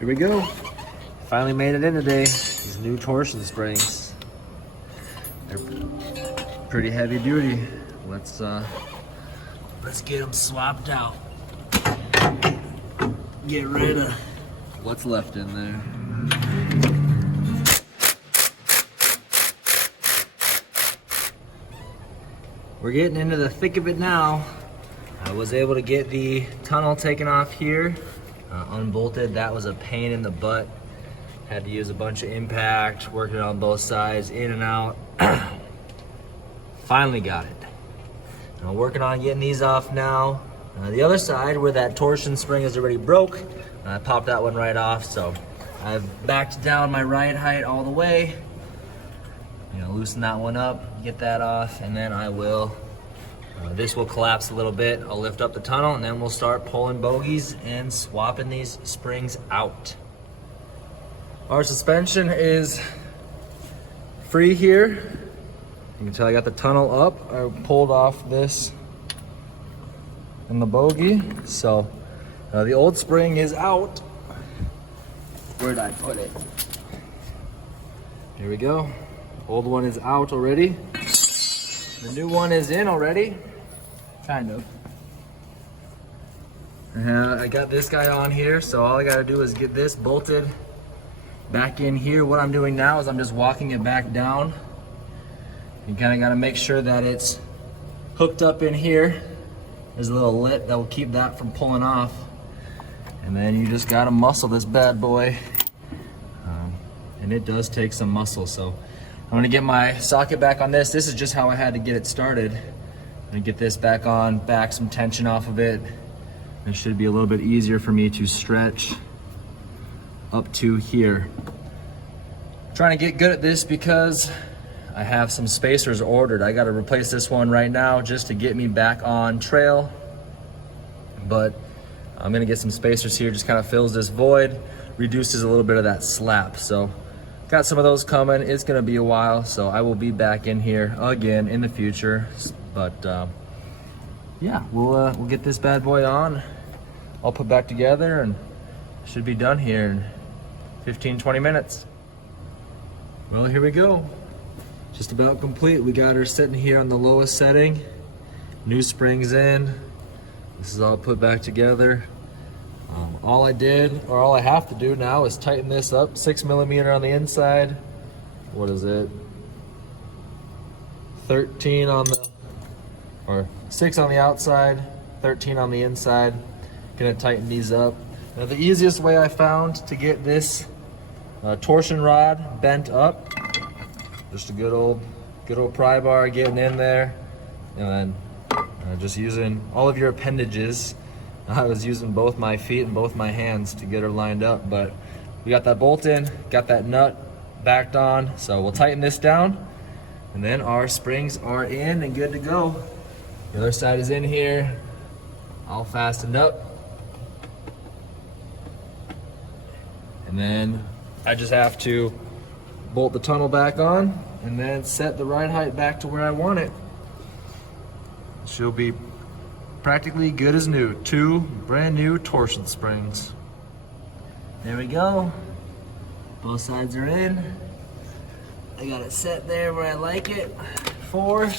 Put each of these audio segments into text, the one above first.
Here we go. Finally made it in today. These new torsion springs. They're pretty heavy duty. Let's get them swapped out. Get rid of what's left in there. We're getting into the thick of it now. I was able to get the tunnel taken off here, unbolted. That was a pain in the butt. Had to use a bunch of impact, working on both sides, in and out. Finally got it. I'm working on getting these off now. The other side, where that torsion spring is already broke, I popped that one right off, so I've backed down my ride height all the way. Loosen that one up, get that off, and then I will, this will collapse a little bit. I'll lift up the tunnel, and then we'll start pulling bogies and swapping these springs out. Our suspension is free here. You can tell I got the tunnel up. I pulled off this in the bogie. So the old spring is out. Where did I put it? Here we go. Old one is out already. The new one is in already. Kind of. I got this guy on here, so all I gotta do is get this bolted back in here. What I'm doing now is I'm just walking it back down. You kind of got to make sure that it's hooked up in here. There's a little lip that will keep that from pulling off. And then you just got to muscle this bad boy. And it does take some muscle. So I'm going to get my socket back on this. This is just how I had to get it started. I'm going to get this back on, back some tension off of it. It should be a little bit easier for me to stretch up to here. Trying to get good at this because I have some spacers ordered. I got to replace this one right now just to get me back on trail. But I'm gonna get some spacers here, just kind of fills this void, reduces a little bit of that slap. So got some of those coming. It's gonna be a while, so I will be back in here again in the future. But yeah, we'll get this bad boy on. I'll put back together and should be done here in 15-20 minutes. Well, here we go. Just about complete. We got her sitting here on the lowest setting. New springs in. This is all put back together. All I did, or all I have to do now, is tighten this up. 6mm on the inside. What is it? 13 on the, or 6 on the outside, 13 on the inside. Gonna tighten these up. Now the easiest way I found to get this torsion rod bent up, just a good old pry bar getting in there, and then just using all of your appendages. I was using both my feet and both my hands to get her lined up, but we got that bolt in, got that nut backed on, so we'll tighten this down, and then our springs are in and good to go. The other side is in here, all fastened up. And then I just have to bolt the tunnel back on and then set the ride height back to where I want it. She'll be practically good as new. 2 brand new torsion springs. There we go. Both sides are in. I got it set there where I like it. 4.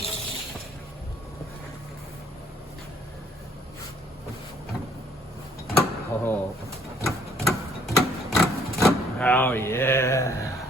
Oh. Oh yeah.